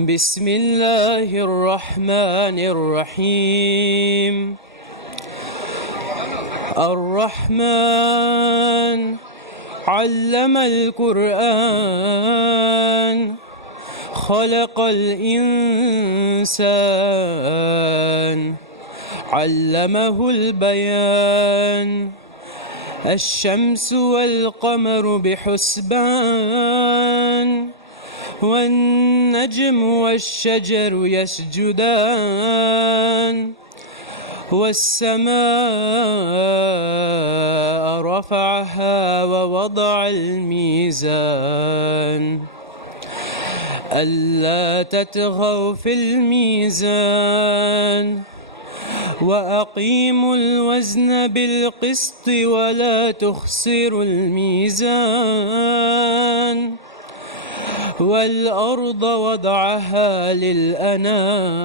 بسم الله الرحمن الرحيم. الرحمن علم القرآن خلق الإنسان علمه البيان. الشمس والقمر بحسبان والنجم والشجر يسجدان. والسماء رفعها ووضع الميزان ألا تطغوا في الميزان وأقيموا الوزن بالقسط ولا تخسروا الميزان. والأرض وضعها للأنام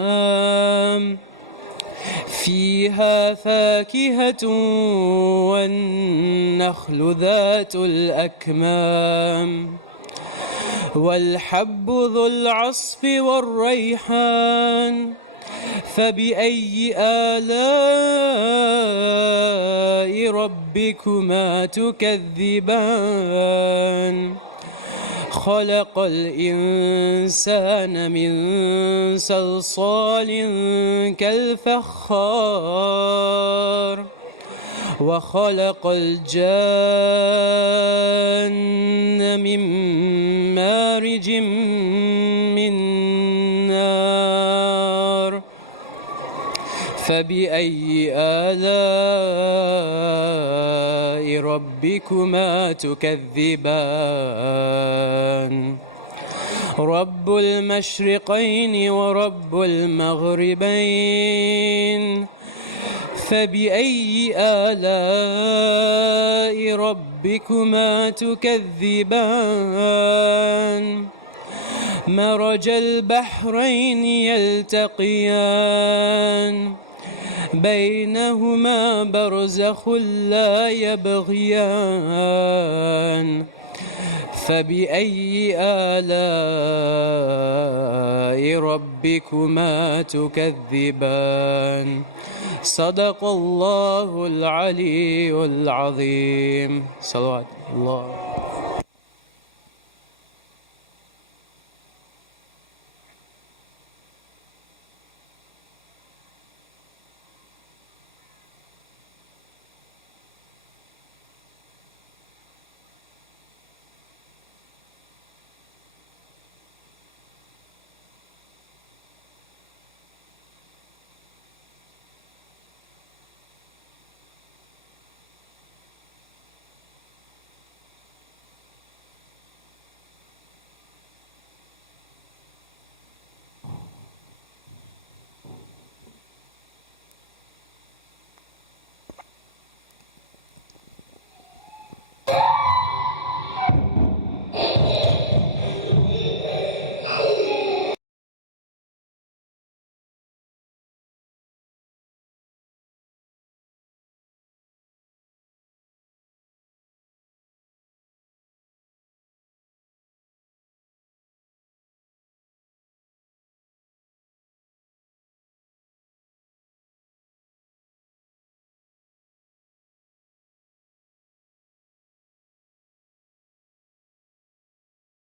فيها فاكهة والنخل ذات الأكمام والحب ذو العصف والريحان. فبأي آلاء ربكما تكذبان؟ خلق الإنسان من صلصال كالفخار وخلق الجان من مارج من نار. فبأي آلاء ربكما تكذبان؟ رب المشرقين ورب المغربين. فبأي آلاء ربكما تكذبان؟ مرج البحرين يلتقيان بينهما برزخ لا يبغيان. فبأي آلاء ربكما تكذبان؟ صدق الله العلي العظيم. صلوات الله.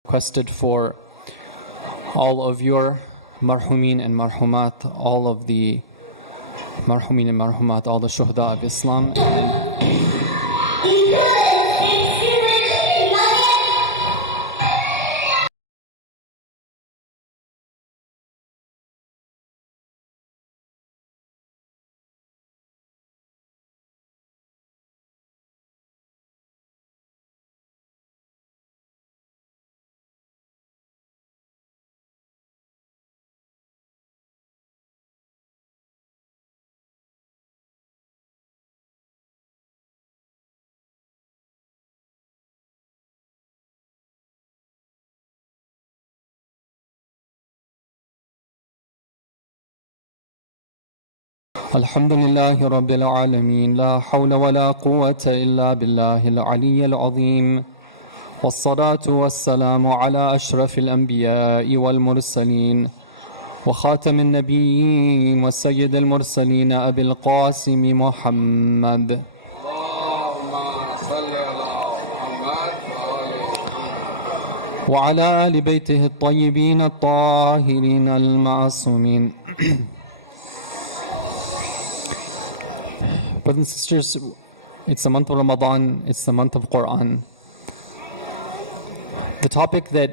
Requested for all of your marhumin and marhumat, all of the marhumin and marhumat, all the shuhada of Islam. الحمد لله رب العالمين، لا حول ولا قوة إلا بالله العلي العظيم. والصلاة والسلام على أشرف الأنبياء والمرسلين وخاتم النبيين والسيد المرسلين أبي القاسم محمد وعلى آل بيته الطيبين الطاهرين المعصومين. Brothers and sisters, it's the month of Ramadan, it's the month of Quran. The topic that,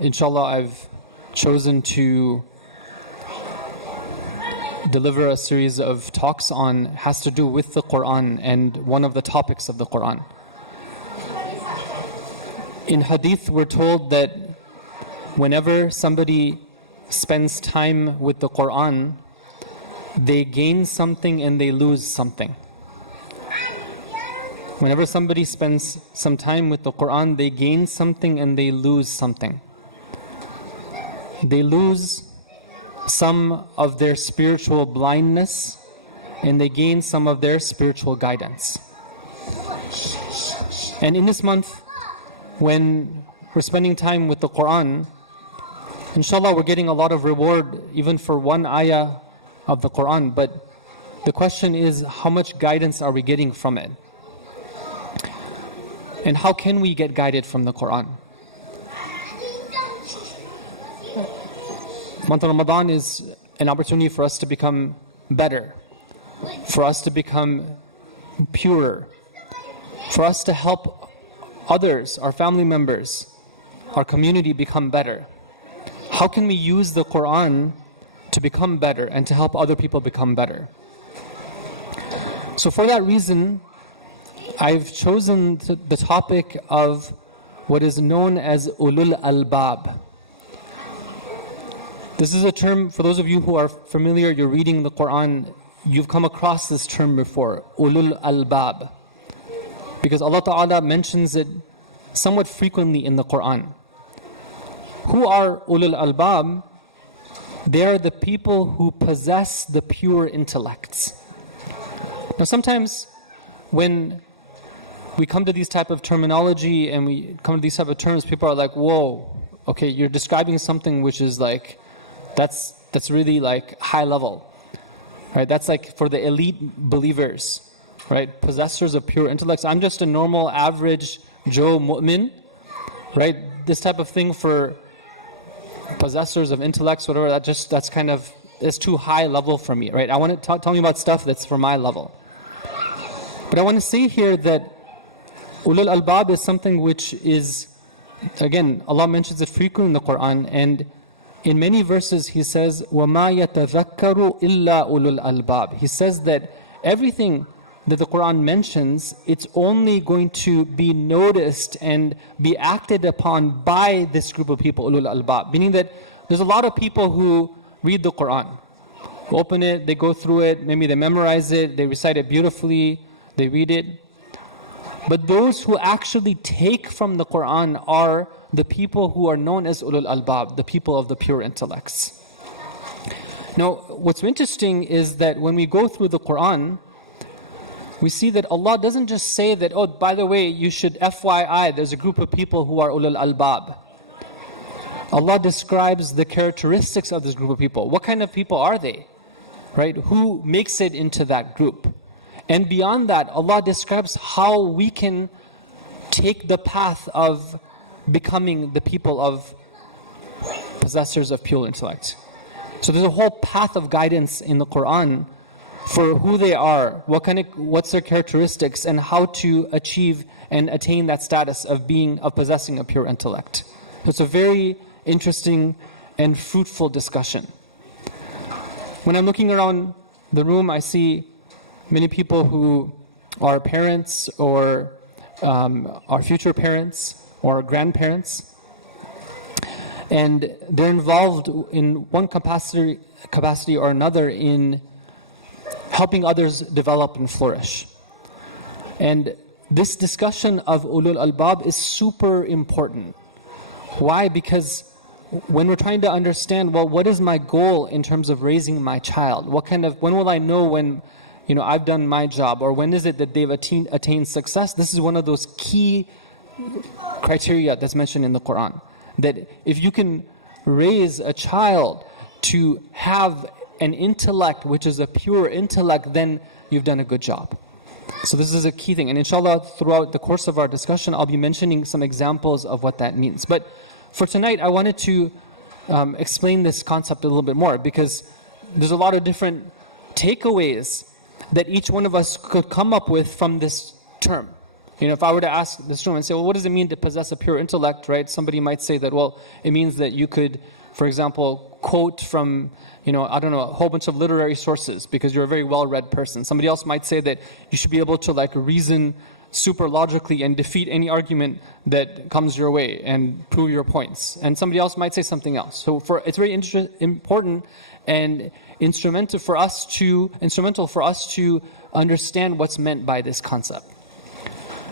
inshallah, I've chosen to deliver a series of talks on has to do with the Quran and one of the topics of the Quran. In hadith, we're told that whenever somebody spends time with the Quran, they gain something and they lose something. Whenever somebody spends some time with the Quran, they gain something and they lose something. They lose some of their spiritual blindness and they gain some of their spiritual guidance. And in this month, when we're spending time with the Quran, inshallah we're getting a lot of reward even for one ayah of the Quran, but the question is, how much guidance are we getting from it? And how can we get guided from the Quran? Month of Ramadan is an opportunity for us to become better, for us to become purer, for us to help others, our family members, our community become better. How can we use the Quran to become better and to help other people become better? So for that reason, I've chosen the topic of what is known as Ulul Albāb. This is a term, for those of you who are familiar, you're reading the Quran, you've come across this term before, Ulul Albāb. Because Allah Ta'ala mentions it somewhat frequently in the Quran. Who are Ulul Albāb? They are the people who possess the pure intellects. Now sometimes when we come to these type of terminology and we come to these type of terms, people are like, whoa, okay, you're describing something which is like, that's really like high level, right? That's like for the elite believers, right? Possessors of pure intellects. I'm just a normal, average Joe mu'min, right? This type of thing for possessors of intellects, whatever, that's kind of, it's too high level for me, right? I want to tell me about stuff that's for my level. But I want to say here that Ulul Albāb is something which is, again, Allah mentions it frequently in the Quran, and in many verses He says, وَمَا يَتَذَكَّرُ إِلَّا أُولُو الْأَلْبَابِ. He says that everything that the Quran mentions, it's only going to be noticed and be acted upon by this group of people, Ulul Albāb. Meaning that there's a lot of people who read the Quran, who open it, they go through it, maybe they memorize it, they recite it beautifully, they read it. But those who actually take from the Quran are the people who are known as Ulul Albāb, the people of the pure intellects. Now, what's interesting is that when we go through the Quran, we see that Allah doesn't just say that, oh, by the way, you should FYI, there's a group of people who are Ulul Albāb. Allah describes the characteristics of this group of people. What kind of people are they? Right? Who makes it into that group? And beyond that, Allah describes how we can take the path of becoming the people of possessors of pure intellect. So there's a whole path of guidance in the Quran for who they are, what's their characteristics, and how to achieve and attain that status of possessing a pure intellect. So it's a very interesting and fruitful discussion. When I'm looking around the room, I see many people who are parents or are future parents or grandparents, and they're involved in one capacity or another in helping others develop and flourish. And this discussion of Ulul Albāb is super important. Why? Because when we're trying to understand, well, what is my goal in terms of raising my child? When will I know when I've done my job, or when is it that they've attained success? This is one of those key criteria that's mentioned in the Quran. That if you can raise a child to have an intellect which is a pure intellect, then you've done a good job. So this is a key thing. And inshallah, throughout the course of our discussion, I'll be mentioning some examples of what that means. But for tonight, I wanted to explain this concept a little bit more, because there's a lot of different takeaways that each one of us could come up with from this term. If I were to ask this room and say, well, what does it mean to possess a pure intellect, right? Somebody might say that, well, it means that you could, for example, quote from, I don't know, a whole bunch of literary sources because you're a very well-read person. Somebody else might say that you should be able to reason super logically and defeat any argument that comes your way and prove your points. And somebody else might say something else. So it's very important and instrumental for us to understand what's meant by this concept.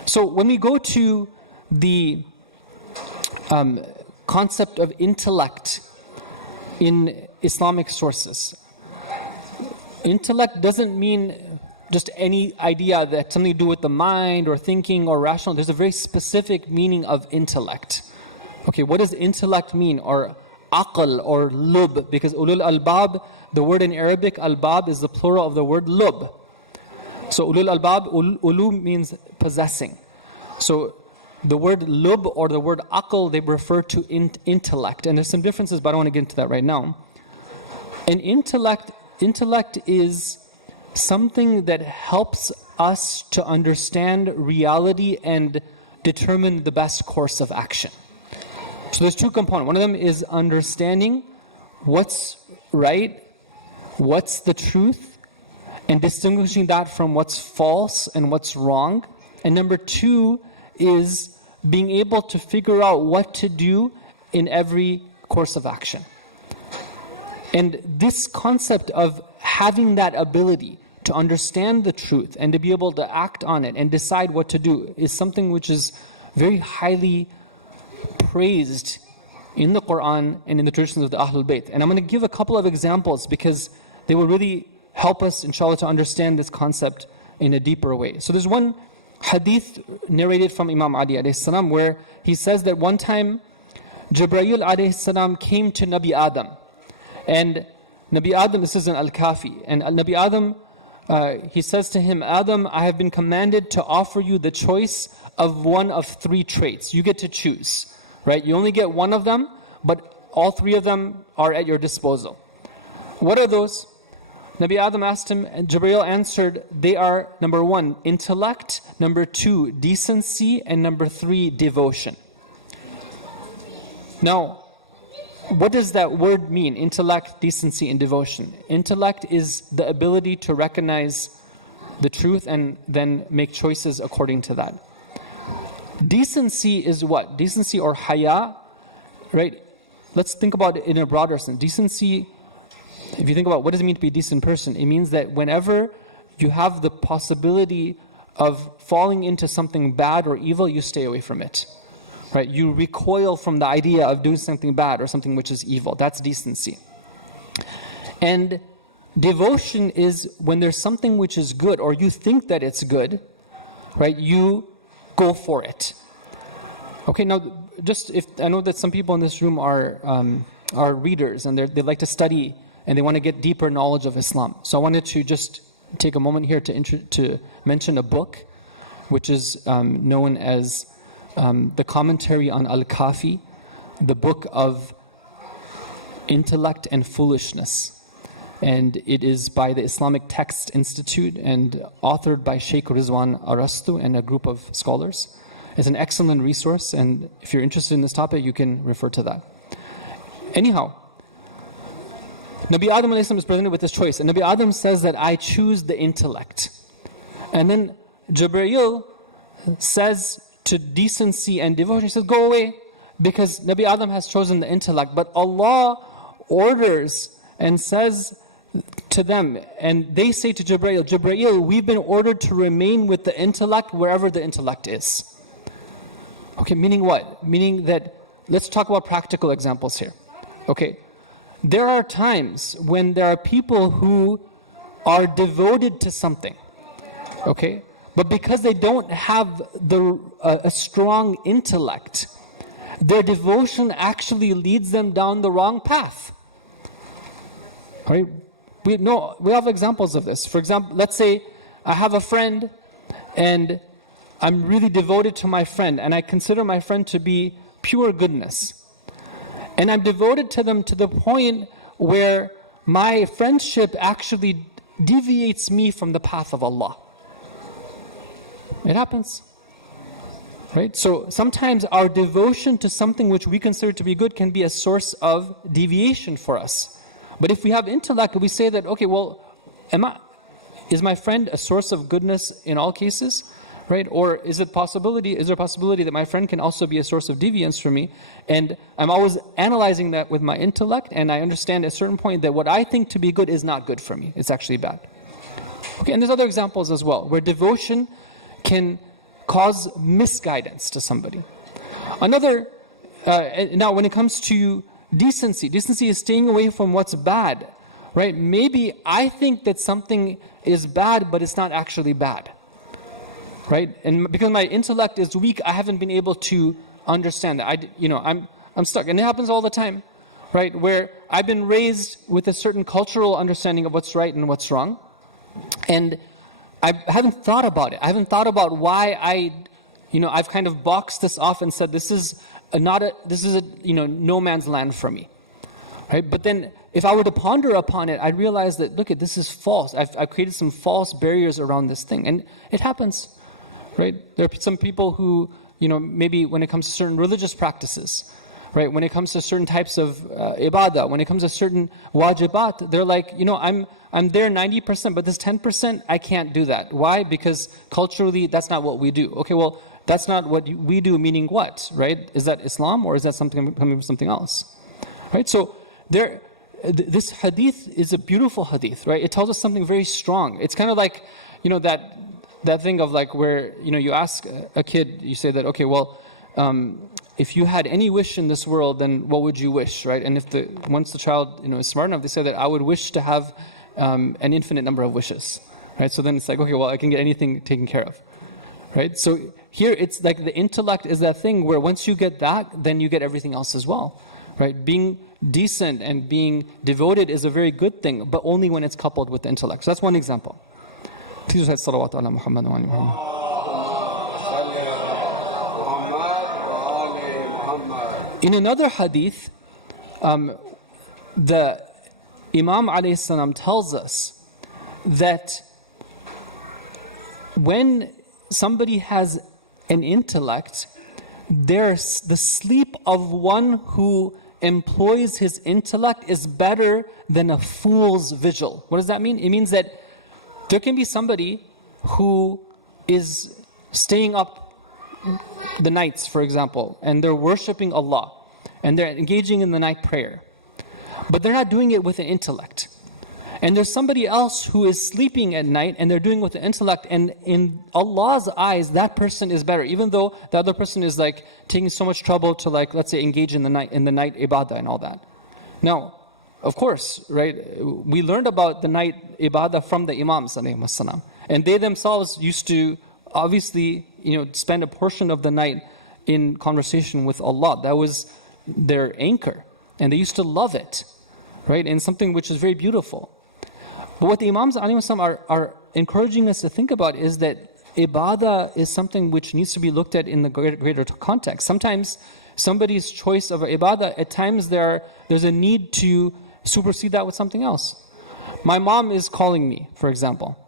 So when we go to the concept of intellect in Islamic sources, intellect doesn't mean just any idea that something to do with the mind or thinking or rational. There's a very specific meaning of intellect. Okay, what does intellect mean? Or aql or lub? Because ulul albāb, the word in Arabic, albāb is the plural of the word lub. So ulul albāb, ulu means possessing. So the word lub or the word aql, they refer to intellect. And there's some differences, but I don't want to get into that right now. And intellect is something that helps us to understand reality and determine the best course of action. So there's two components. One of them is understanding what's right, what's the truth, and distinguishing that from what's false and what's wrong. And number two is being able to figure out what to do in every course of action. And this concept of having that ability to understand the truth and to be able to act on it and decide what to do is something which is very highly praised in the Quran and in the traditions of the Ahlul Bayt. And I'm going to give a couple of examples because they will really help us, inshallah, to understand this concept in a deeper way. So there's one hadith narrated from Imam Ali alayhi salam where he says that one time Jibreel alayhi salam came to Nabi Adam. And Nabi Adam, this is in Al-Kafi, and Nabi Adam, he says to him, Adam, I have been commanded to offer you the choice of one of three traits. You get to choose, right? You only get one of them, but all three of them are at your disposal. What are those? Nabi Adam asked him, and Jibreel answered, they are, number one, intellect, number two, decency, and number three, devotion. Now, what does that word mean? Intellect, decency, and devotion. Intellect is the ability to recognize the truth and then make choices according to that. Decency is what? Decency or haya, right? Let's think about it in a broader sense. Decency, if you think about what does it mean to be a decent person, it means that whenever you have the possibility of falling into something bad or evil, you stay away from it. Right? You recoil from the idea of doing something bad or something which is evil. That's decency. And devotion is when there's something which is good or you think that it's good, right? You go for it. Okay, now just if I know that some people in this room are readers and they like to study and they want to get deeper knowledge of Islam. So I wanted to just take a moment here to mention a book which is known as the commentary on Al-Kafi, the book of Intellect and Foolishness. And it is by the Islamic Text Institute and authored by Sheikh Rizwan Arastu and a group of scholars. It's an excellent resource, and if you're interested in this topic, you can refer to that. Anyhow, Nabi Adam is presented with this choice, and Nabi Adam says that I choose the intellect. And then Jibreel says to decency and devotion, he says, go away, because Nabi Adam has chosen the intellect. But Allah orders and says to them, and they say to Jibreel, we've been ordered to remain with the intellect wherever the intellect is. Okay, meaning what? Meaning that, let's talk about practical examples here. Okay, there are times when there are people who are devoted to something. Okay, But because they don't have a strong intellect, their devotion actually leads them down the wrong path. Right? We have examples of this. For example, let's say I have a friend and I'm really devoted to my friend and I consider my friend to be pure goodness. And I'm devoted to them to the point where my friendship actually deviates me from the path of Allah. It happens. Right? So sometimes our devotion to something which we consider to be good can be a source of deviation for us. But if we have intellect, we say that, okay, well, is my friend a source of goodness in all cases? Right? Or is there a possibility that my friend can also be a source of deviance for me? And I'm always analyzing that with my intellect, and I understand at a certain point that what I think to be good is not good for me. It's actually bad. Okay, and there's other examples as well, where devotion can cause misguidance to somebody. Another, now when it comes to decency is staying away from what's bad, right? Maybe I think that something is bad, but it's not actually bad, right? And because my intellect is weak, I haven't been able to understand that. I'm stuck, and it happens all the time, right? Where I've been raised with a certain cultural understanding of what's right and what's wrong, and I haven't thought about it. I haven't thought about why I've kind of boxed this off and said this is a no man's land for me, right? But then if I were to ponder upon it, I'd realize that this is false. I've created some false barriers around this thing, and it happens, right? There are some people who maybe when it comes to certain religious practices, right? When it comes to certain types of ibadah, when it comes to certain wajibat, they're like, I'm there 90%, but this 10%, I can't do that. Why? Because culturally, that's not what we do. Okay, well, that's not what we do, meaning what, right? Is that Islam, or is that something coming from something else? Right? So this hadith is a beautiful hadith, right? It tells us something very strong. It's kind of like, that thing of like where, you ask a kid, you say that, okay, well, if you had any wish in this world, then what would you wish, right? And once the child, is smart enough, they say that I would wish to have an infinite number of wishes, right? So then it's like, okay, well, I can get anything taken care of, right? So here it's like the intellect is that thing where once you get that, then you get everything else as well, right? Being decent and being devoted is a very good thing, but only when it's coupled with the intellect. So that's one example. Please recite salawat ala Muhammad wa ali Muhammad. In another hadith, the Imam alayhi salam tells us that when somebody has an intellect, the sleep of one who employs his intellect is better than a fool's vigil. What does that mean? It means that there can be somebody who is staying up the nights, for example, and they're worshiping Allah, and they're engaging in the night prayer, but they're not doing it with an intellect. And there's somebody else who is sleeping at night and they're doing it with the intellect, and in Allah's eyes, that person is better, even though the other person is like taking so much trouble to, like, let's say, engage in the night ibadah and all that. Now, of course, right, we learned about the night ibadah from the Imams alayhi salam, and they themselves used to obviously, spend a portion of the night in conversation with Allah. That was their anchor, and they used to love it, right? And something which is very beautiful. But what the Imams alayhi salam are encouraging us to think about is that ibadah is something which needs to be looked at in the greater context. Sometimes somebody's choice of ibadah, at times there's a need to supersede that with something else. My mom is calling me, for example,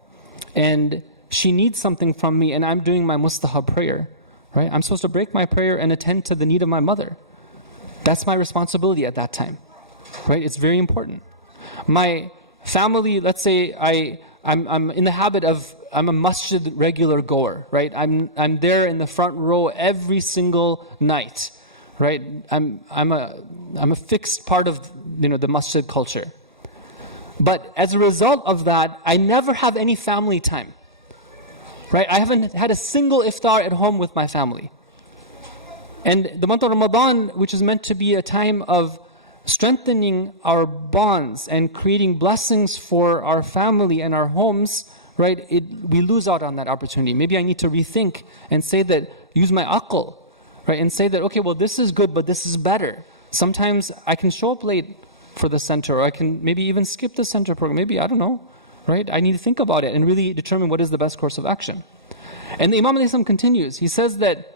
and she needs something from me, and I'm doing my mustahab prayer, right? I'm supposed to break my prayer and attend to the need of my mother. That's my responsibility at that time, right? It's very important. My family, let's say I'm in the habit of, I'm a masjid regular goer, right? I'm there in the front row every single night, right? I'm a fixed part of the masjid culture. But as a result of that, I never have any family time, right? I haven't had a single iftar at home with my family. And the month of Ramadan, which is meant to be a time of strengthening our bonds and creating blessings for our family and our homes, right, we lose out on that opportunity. Maybe I need to rethink and say that, use my aql, right, and say that, okay, well, this is good, but this is better. Sometimes I can show up late for the center, or I can maybe even skip the center program. Maybe, I don't know, right? I need to think about it and really determine what is the best course of action. And the Imam ﷺ continues. He says that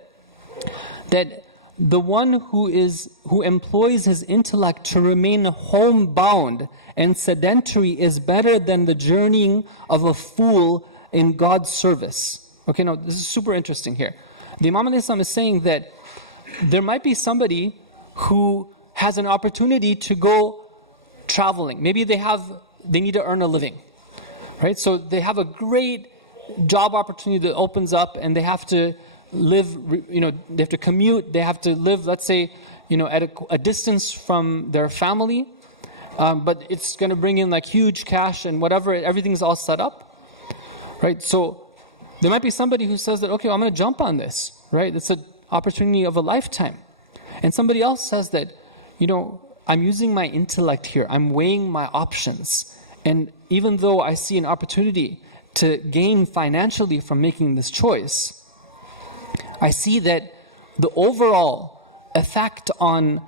the one who employs his intellect to remain homebound and sedentary is better than the journeying of a fool in God's service. Okay, now this is super interesting here. The Imam ﷺ is saying that there might be somebody who has an opportunity to go traveling. Maybe they need to earn a living, right? So they have a great job opportunity that opens up, and they have to live, they have to commute, they have to live, let's say, at a distance from their family, but it's going to bring in like huge cash and whatever, everything's all set up, right? So there might be somebody who says that, okay, I'm going to jump on this, right? It's an opportunity of a lifetime. And somebody else says that, I'm using my intellect here, I'm weighing my options, and even though I see an opportunity to gain financially from making this choice, I see that the overall effect on,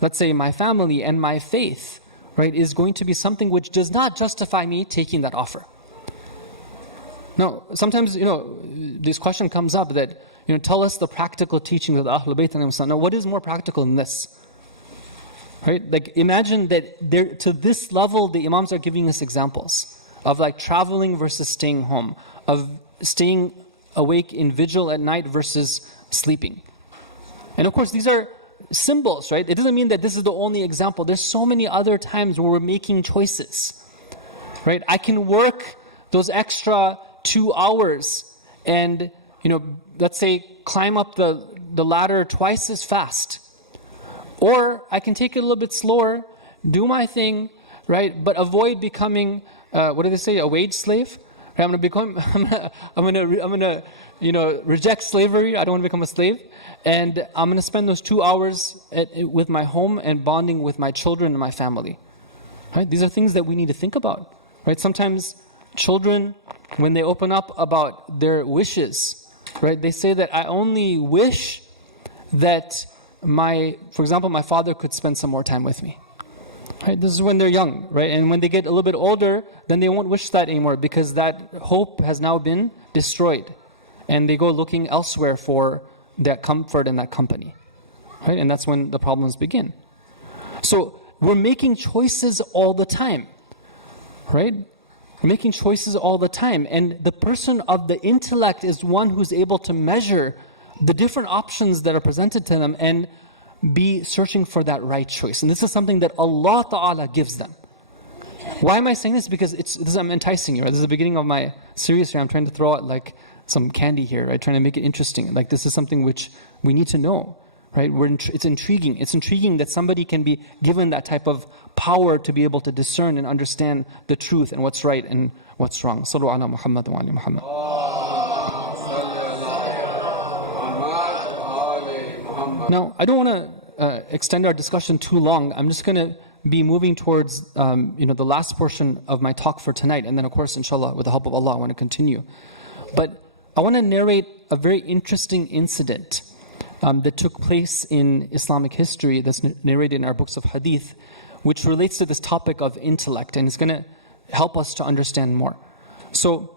let's say, my family and my faith, right, is going to be something which does not justify me taking that offer. Now, sometimes, this question comes up that, tell us the practical teachings of the Ahlul Bayt. Now, what is more practical than this? Right? Like, imagine that to this level, the Imams are giving us examples of like traveling versus staying home, of staying awake in vigil at night versus sleeping. And of course, these are symbols, right? It doesn't mean that this is the only example. There's so many other times where we're making choices, right? I can work those extra 2 hours and, let's say, climb up the ladder twice as fast. Or I can take it a little bit slower, do my thing, right? But avoid becoming, what do they say, a wage slave? Right? I'm gonna reject slavery. I don't want to become a slave, and I'm gonna spend those 2 hours with my home and bonding with my children and my family. Right? These are things that we need to think about. Right? Sometimes children, when they open up about their wishes, right? They say that I only wish that for example, my father could spend some more time with me. Right? This is when they're young, right? And when they get a little bit older, then they won't wish that anymore because that hope has now been destroyed. And they go looking elsewhere for that comfort and that company. Right? And that's when the problems begin. So we're making choices all the time. Right? We're making choices all the time. And the person of the intellect is one who's able to measure the different options that are presented to them and be searching for that right choice. And this is something that Allah Ta'ala gives them. Why am I saying this? Because I'm enticing you, right? This is the beginning of my series here. I'm trying to throw out like some candy here, right? Trying to make it interesting. Like this is something which we need to know, right? It's intriguing. It's intriguing that somebody can be given that type of power to be able to discern and understand the truth and what's right and what's wrong. Sallu ala Muhammad wa ali Muhammad. Now, I don't want to extend our discussion too long. I'm just going to be moving towards the last portion of my talk for tonight. And then, of course, inshallah, with the help of Allah, I want to continue. But I want to narrate a very interesting incident that took place in Islamic history that's narrated in our books of hadith, which relates to this topic of intellect. And it's going to help us to understand more. So,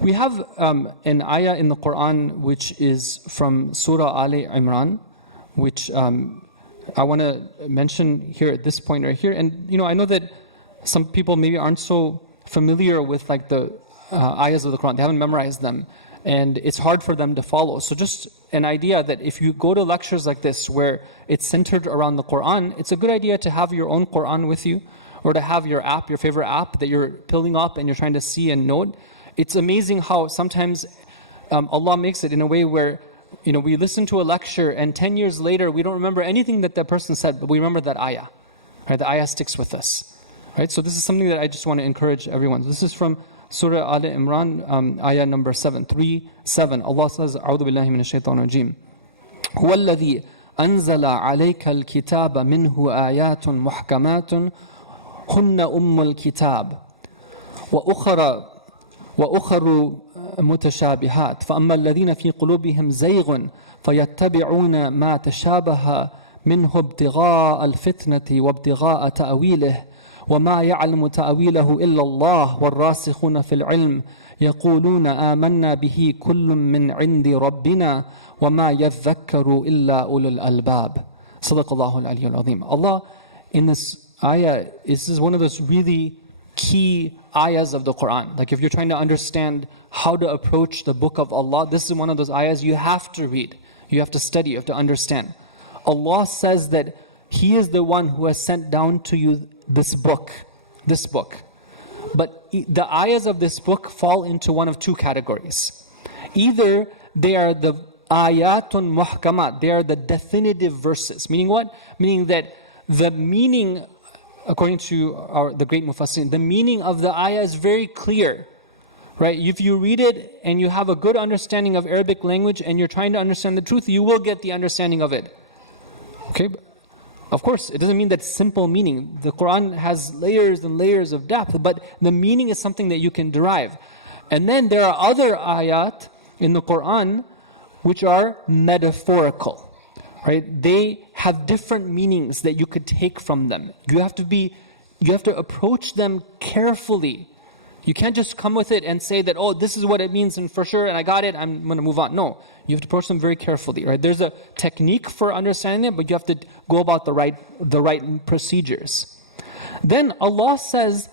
we have an ayah in the Quran which is from Surah Ali Imran, which I want to mention here at this point right here. And I know that some people maybe aren't so familiar with like the ayahs of the Quran. They haven't memorized them, and it's hard for them to follow. So just an idea that if you go to lectures like this where it's centered around the Quran, it's a good idea to have your own Quran with you, or to have your app, your favorite app that you're pulling up and you're trying to see and note. It's amazing how sometimes Allah makes it in a way where, we listen to a lecture and 10 years later we don't remember anything that person said, but we remember that ayah. Right? The ayah sticks with us. Right? So this is something that I just want to encourage everyone. This is from Surah Ali Imran, ayah number 737. Allah says, "A'udhu billahi minash shaitanir rajim. Huwa alladhi anzala alayka al-kitaba minhu ayatun muhkamatun hunna ummul kitab wa ukhra وأخر متشابهات فأما الذين في قلوبهم زيغ فيتبعون ما تشابه منه ابتغاء الفتنة وابتغاء تأويله وما يعلم تأويله إلا الله والراسخون في العلم يقولون آمنا به كل من عند ربنا وما يذكر إلا أولو الألباب. صدق الله العلي العظيم. Allah in this ayah, this is one of those really key ayahs of the Quran. Like if you're trying to understand how to approach the book of Allah, this is one of those ayahs you have to read, you have to study, you have to understand. Allah says that He is the one who has sent down to you this book. But the ayahs of this book fall into one of two categories. Either they are the ayatun muhkamat, they are the definitive verses. Meaning what? Meaning that the meaning, according to the great Mufassirin, the meaning of the ayah is very clear. Right? If you read it and you have a good understanding of Arabic language and you're trying to understand the truth, you will get the understanding of it. Okay? Of course, it doesn't mean that simple meaning. The Quran has layers and layers of depth, but the meaning is something that you can derive. And then there are other ayat in the Quran which are metaphorical. Right? They have different meanings that you could take from them. You have to approach them carefully. You can't just come with it and say that, oh, this is what it means and for sure, and I got it, I'm going to move on. No, you have to approach them very carefully. Right? There's a technique for understanding it, but you have to go about the right procedures. Then Allah says,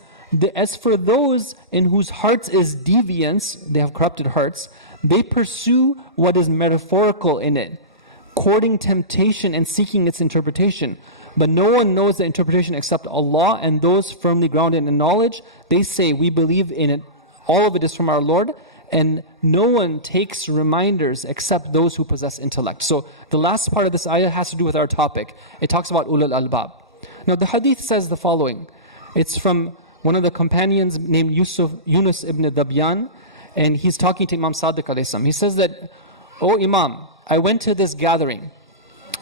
as for those in whose hearts is deviance, they have corrupted hearts, they pursue what is metaphorical in it, courting temptation and seeking its interpretation. But no one knows the interpretation except Allah, and those firmly grounded in knowledge, they say, we believe in it, all of it is from our Lord, and no one takes reminders except those who possess intellect. So the last part of this ayah has to do with our topic. It talks about Ulul Albāb. Now the hadith says the following. It's from one of the companions named Yunus ibn Dabyan, and he's talking to Imam Sadiq alayhi salam. He says that, "O Imam, I went to this gathering,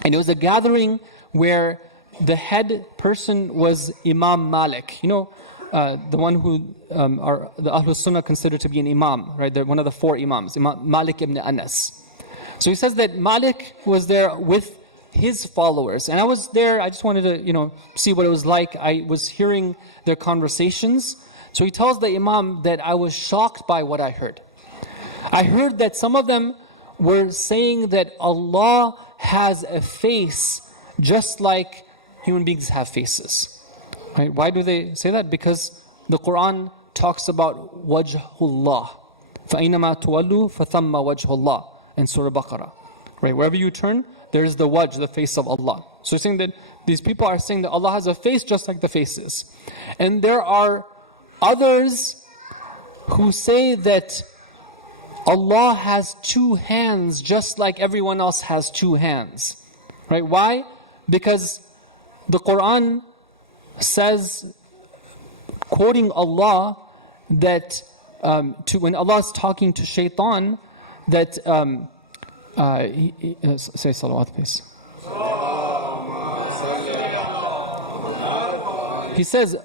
and it was a gathering where the head person was Imam Malik. You know, the one who the Ahlul Sunnah consider to be an Imam, right? They're one of the four Imams, Imam Malik ibn Anas. So he says that Malik was there with his followers. And I was there, I just wanted to, see what it was like. I was hearing their conversations. So he tells the Imam that I was shocked by what I heard. I heard that some of them were saying that Allah has a face just like human beings have faces. Right? Why do they say that? Because the Quran talks about wajhullah. فَأَيْنَمَا تُوَلُّوا فَثَمَّ وَجْهُ اللَّهِ in Surah Baqarah. Right? Wherever you turn, there's the wajh, the face of Allah. So saying that these people are saying that Allah has a face just like the faces. And there are others who say that Allah has two hands just like everyone else has two hands. Right? Why? Because the Quran says, quoting Allah, that when Allah is talking to shaitan, that say salawat please. He says,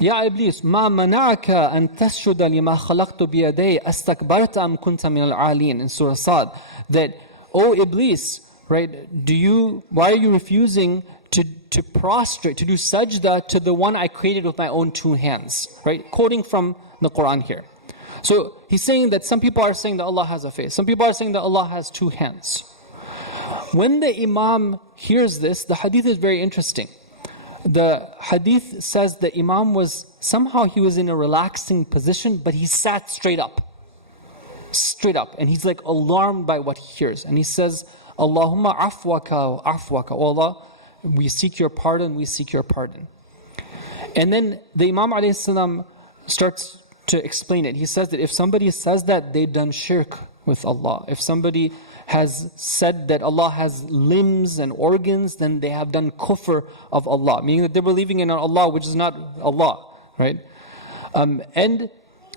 Ya Iblis, ma mana'aka an tasjuda lima khalaqtu biyaday astakbarta am kunta min al-'alin in Surah Sad, that, O Iblis, right, why are you refusing to prostrate, to do sajda to the one I created with my own two hands? Right? Quoting from the Quran here. So he's saying that some people are saying that Allah has a face. Some people are saying that Allah has two hands. When the Imam hears this, the hadith is very interesting. The hadith says the Imam he was in a relaxing position, but he sat straight up. Straight up. And he's like alarmed by what he hears. And he says, Allahumma afwaka afwaka. Oh Allah, we seek your pardon, we seek your pardon. And then the Imam alayhi salam starts to explain it. He says that if somebody says that, they've done shirk with Allah. If somebody has said that Allah has limbs and organs, then they have done kufr of Allah, meaning that they're believing in Allah which is not Allah, right? And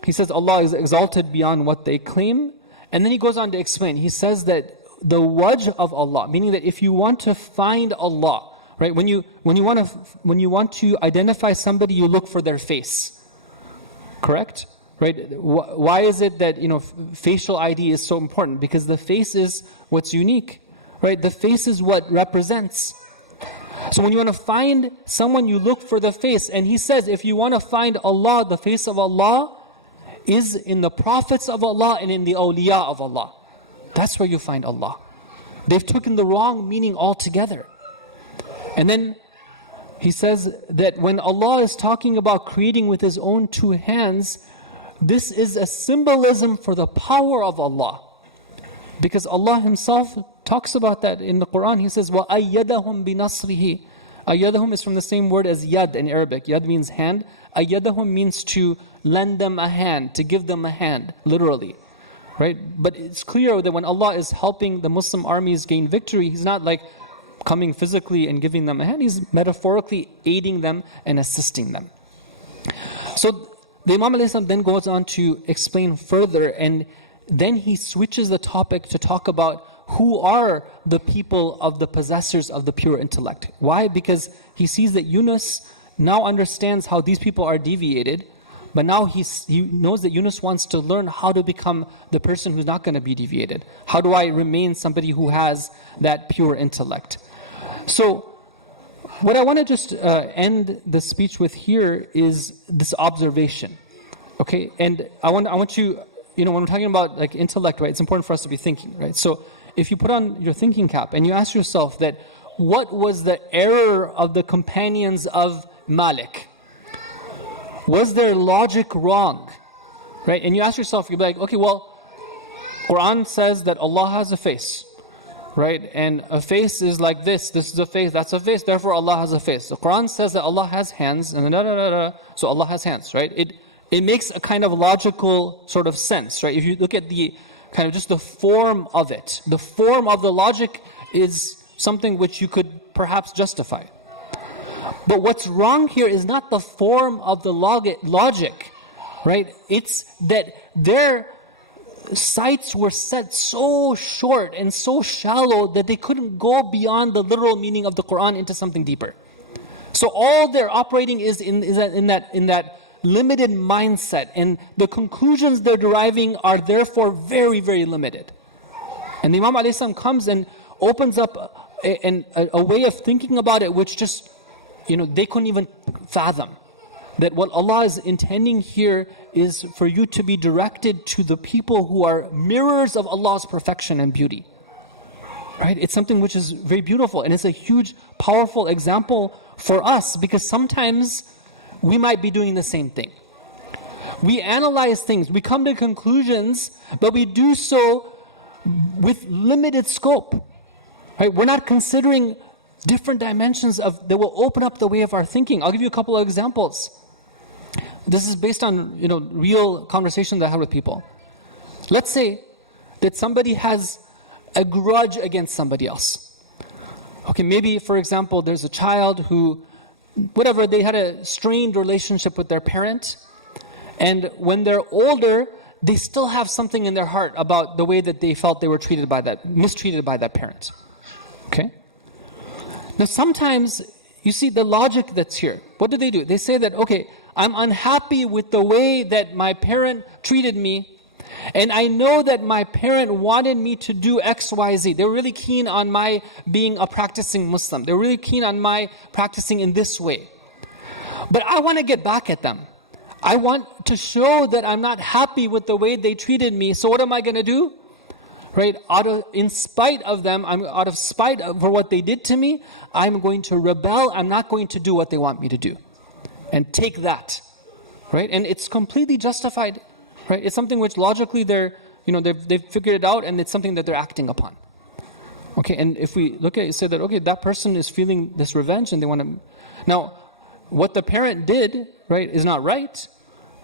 he says Allah is exalted beyond what they claim. And then he goes on to explain. He says that the wajh of Allah, meaning that if you want to find Allah, right? When you want to identify somebody, you look for their face. Correct? right? Why is it that, facial ID is so important? Because the face is what's unique, right? The face is what represents. So when you want to find someone, you look for the face. And he says, if you want to find Allah, the face of Allah is in the prophets of Allah and in the awliya of Allah. That's where you find Allah. They've taken the wrong meaning altogether. And then he says that when Allah is talking about creating with His own two hands, this is a symbolism for the power of Allah. Because Allah Himself talks about that in the Quran. He says, وَأَيَّدَهُمْ بِنَصْرِهِ. Ayyadahum is from the same word as yad in Arabic. Yad means hand. Ayyadahum means to lend them a hand, to give them a hand, literally. Right? But it's clear that when Allah is helping the Muslim armies gain victory, He's not like coming physically and giving them a hand. He's metaphorically aiding them and assisting them. So the Imam ﷺ then goes on to explain further, and then he switches the topic to talk about who are the people of the possessors of the pure intellect. Why? Because he sees that Yunus now understands how these people are deviated, but now he knows that Yunus wants to learn how to become the person who's not going to be deviated. How do I remain somebody who has that pure intellect? So what I want to just end the speech with here is this observation. Okay, and I want you, when we're talking about like intellect, right, it's important for us to be thinking, right? So if you put on your thinking cap and you ask yourself that, what was the error of the companions of Malik? Was their logic wrong? Right? And you ask yourself, you'll be like, okay, well, Quran says that Allah has a face. Right? And a face is like this is a face, that's a face, therefore Allah has a face. The Quran says that Allah has hands, and so Allah has hands, right? It makes a kind of logical sort of sense, right? If you look at the kind of just the form of it, the form of the logic is something which you could perhaps justify. But what's wrong here is not the form of the logic, right? It's that their sights were set so short and so shallow that they couldn't go beyond the literal meaning of the Quran into something deeper. So all they're operating is in that limited mindset, and the conclusions they're deriving are therefore very, very limited. And the Imam ﷺ comes and opens up a way of thinking about it which just, they couldn't even fathom. That what Allah is intending here is for you to be directed to the people who are mirrors of Allah's perfection and beauty. Right? It's something which is very beautiful, and it's a huge, powerful example for us, because sometimes we might be doing the same thing. We analyze things, we come to conclusions, but we do so with limited scope. Right? We're not considering different dimensions that will open up the way of our thinking. I'll give you a couple of examples. This is based on real conversations I had with people. Let's say that somebody has a grudge against somebody else. Okay, maybe for example, there's a child who, they had a strained relationship with their parent, and when they're older, they still have something in their heart about the way that they felt they were mistreated by that parent. Okay? Now sometimes, you see the logic that's here. What do? They say that, okay, I'm unhappy with the way that my parent treated me, and I know that my parent wanted me to do X, Y, Z. They were really keen on my being a practicing Muslim. They were really keen on my practicing in this way. But I want to get back at them. I want to show that I'm not happy with the way they treated me. So what am I going to do? Right? In spite of them, out of spite for what they did to me, I'm going to rebel. I'm not going to do what they want me to do. And take that. Right? And it's completely justified. Right? It's something which logically they've figured it out, and it's something that they're acting upon. Okay, and if we look at it, say that, okay, that person is feeling this revenge and they want to... Now, what the parent did, right, is not right.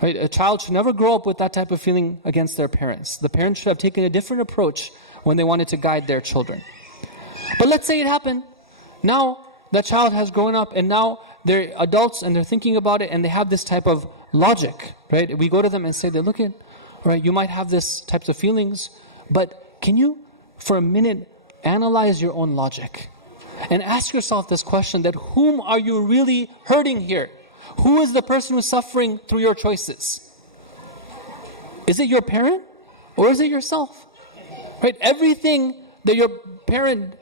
Right? A child should never grow up with that type of feeling against their parents. The parents should have taken a different approach when they wanted to guide their children. But let's say it happened. Now, that child has grown up, and now they're adults and they're thinking about it, and they have this type of logic, right? We go to them and say that, look at, right, you might have this types of feelings, but can you, for a minute, analyze your own logic? And ask yourself this question, that whom are you really hurting here? Who is the person who's suffering through your choices? Is it your parent or is it yourself? Right? Everything that your parent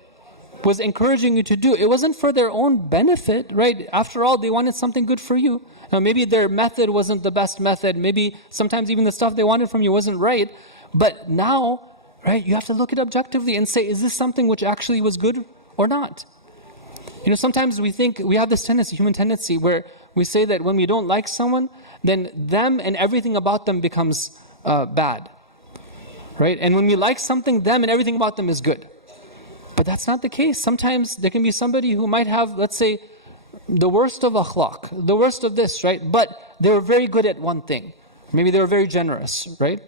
was encouraging you to do, it wasn't for their own benefit, right? After all, they wanted something good for you. Now, maybe their method wasn't the best method. Maybe sometimes even the stuff they wanted from you wasn't right. But now, right, you have to look at it objectively and say, is this something which actually was good or not? Sometimes we think, we have this tendency, human tendency, where we say that when we don't like someone, then them and everything about them becomes bad. Right? And when we like something, them and everything about them is good. But that's not the case. Sometimes there can be somebody who might have, let's say, the worst of akhlaq, the worst of this, right? But they were very good at one thing. Maybe they were very generous, right?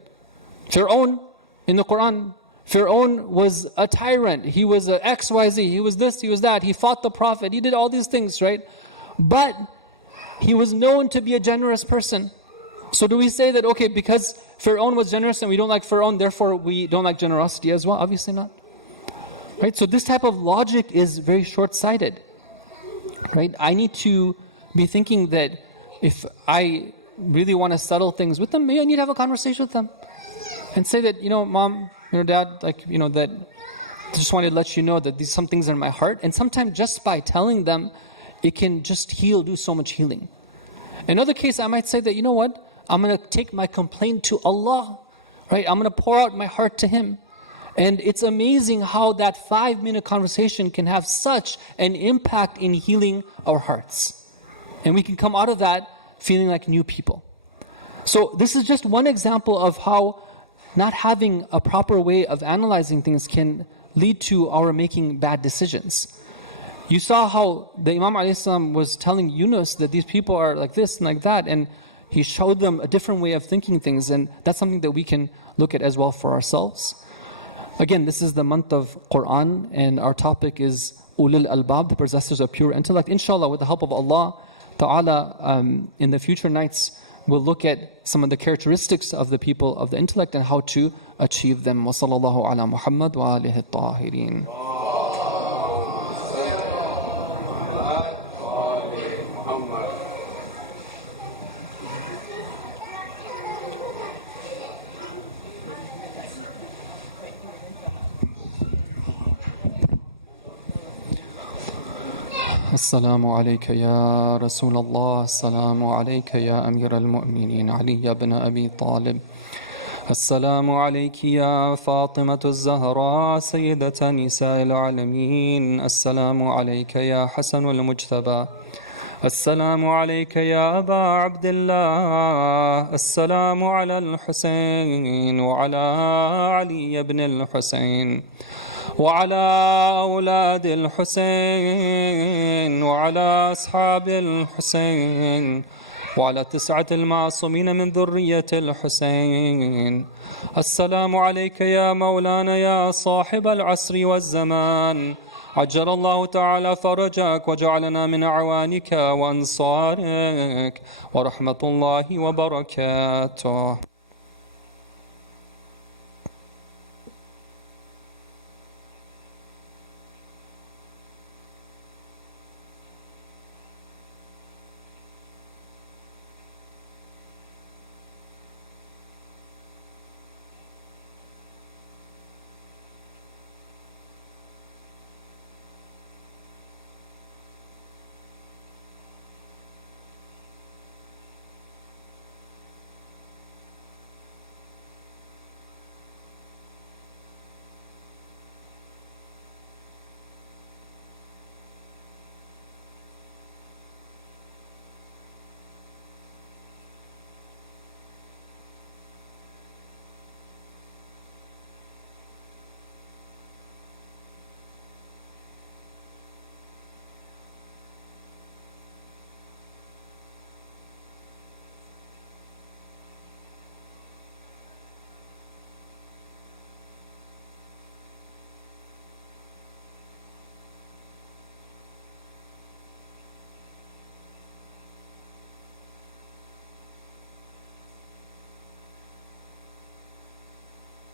Fir'aun, in the Quran, Fir'aun was a tyrant. He was a XYZ. He was this, he was that. He fought the Prophet. He did all these things, right? But he was known to be a generous person. So do we say that, okay, because Fir'aun was generous and we don't like Fir'aun, therefore we don't like generosity as well? Obviously not. Right? So this type of logic is very short-sighted. Right? I need to be thinking that if I really want to settle things with them, maybe I need to have a conversation with them. And say that, Mom, Dad, that I just wanted to let you know that these some things are in my heart. And sometimes just by telling them, it can just do so much healing. In another case, I might say that, you know what? I'm going to take my complaint to Allah. Right? I'm going to pour out my heart to Him. And it's amazing how that 5-minute conversation can have such an impact in healing our hearts. And we can come out of that feeling like new people. So this is just one example of how not having a proper way of analyzing things can lead to our making bad decisions. You saw how the Imam a.s. was telling Yunus that these people are like this and like that, and he showed them a different way of thinking things, and that's something that we can look at as well for ourselves. Again, this is the month of Quran, and our topic is Ulul Albāb, the possessors of pure intellect. Inshallah, with the help of Allah Ta'ala, in the future nights, we'll look at some of the characteristics of the people of the intellect and how to achieve them. Wa sallallahu ala Muhammad wa alihi at-tahirin. السلام عليك يا رسول الله السلام عليك يا أمير المؤمنين علي بن أبي طالب السلام عليك يا فاطمة الزهراء سيدة نساء العالمين السلام عليك يا حسن المجتبى السلام عليك يا أبا عبد الله السلام على الحسين وعلى علي بن الحسين وعلى أولاد الحسين وعلى أصحاب الحسين وعلى 9 المعصومين من ذرية الحسين السلام عليك يا مولانا يا صاحب العصر والزمان عجل الله تعالى فرجك وجعلنا من أعوانك وأنصارك ورحمة الله وبركاته.